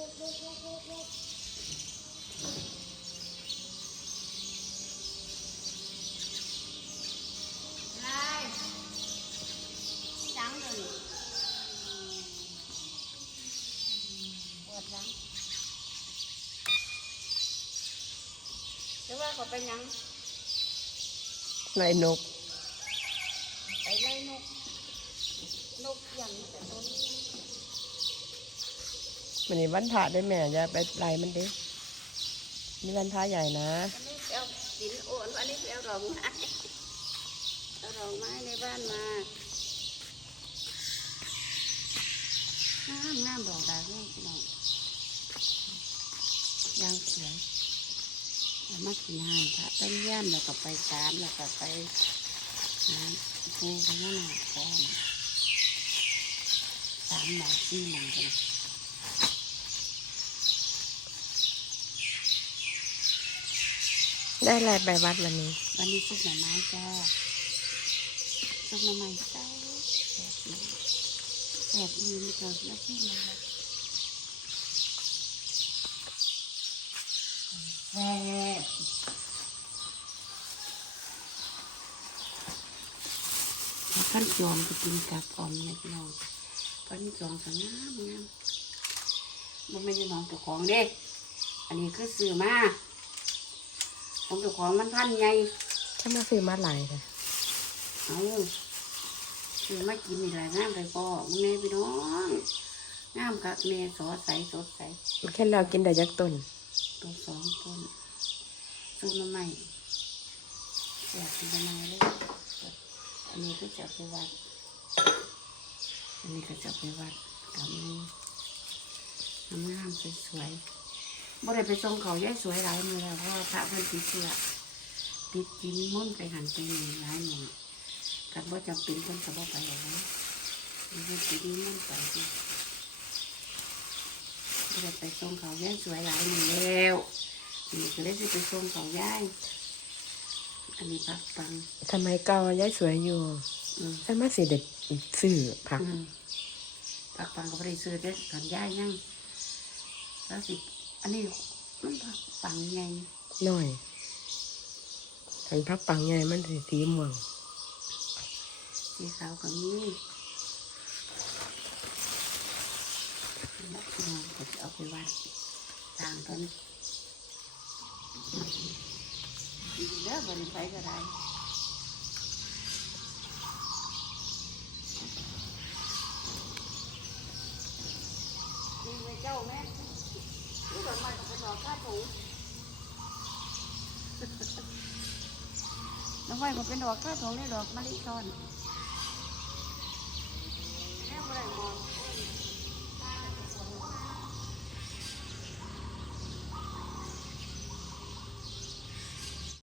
ไล่จังเลยปวดหลังแต่ว่าเขาไปยังนายนก ไปไล่นก นกอย่างแต่ต้น วันนี้วันพระได้แม่อย่าไปไล่มันด้นี่วันพระใหญ่นะอันนี้ไปเอาสินโอนอันนี้เอาดอกไม้เอาดอกไม้ในบ้านมางามงามดอกดาวเรื่องพี่น้องยางสวยเอามากินาหารพระเป็นย่ามแล้วก็ไปศาลแล้วก็ไปหาภูพญานาคก่อนสามหมอสี่หมอกัน ได้อะไรไปวัดวันนี้ วันนี้ซุปหน่อไม้จ้าซุปหน่อไม้ใส่แบบนี้แบบนี้มันเกิดแล้วที่มันแซ่บขั้นจอมก็กินกับออมเนี่ยพี่น้องขั้นจอมก็งามงามมันไม่ใช่น้องเจ้าของเด้อันนี้คือซื้อมา ของเจ้าของมันพันไงถ้ามาซื้อมาหลายเลยเอาคือมากินนี่แหละงามไปพ่อมึงแน่พี่น้องงามคักแม่สอใสสดใสแค่เรากินได้ยักต้นตัวสองต้นซุปน้ำใหม่แจกเป็นยังไงเลยอันนี้ก็จะไปวัด อันนี้ก็จะไปวัดกับนี้งามงามๆสวยๆ บ่ได้ไปทรงเขาย้ายสวยหลายมือแล้วเพราะว่าพระเพิ่นติดเชื้อติดกินมุ่นต์ไปหันไปนี่หลายหนึ่งกันว่าจำเป็นเพิ่นก็บ่ไปแล้วนะมันเป็นสีดีมุ่นต์ไปดิบ่ได้ไปทรงเขาย้ายสวยหลายมือแล้วนี่ก็เลยสิไปทรงเขาย้ายอันนี้พักปังทำไมเก่ายายสวยอยู่อืมถ้ามาสิเด็ดซื้อผักอืมพักปังก็บ่ได้ซื้อเด้อกันย้ายยังแล้วสิ อันนี้มันพักปังไงหน่อยถังพักปังใหญ่มันสีสีม่วงสีขาวกับนี้แล้วพี่น้องก็จะเอาไปวัดต่างกันดีแล้วบริไปก็ได้ดีไหมเจ้าแม่ รู้ดอกไม้ก็เป็นดอกข้าถูดอกไม้ก็เป็นดอกข้าถูในดอกมะลิซ้อน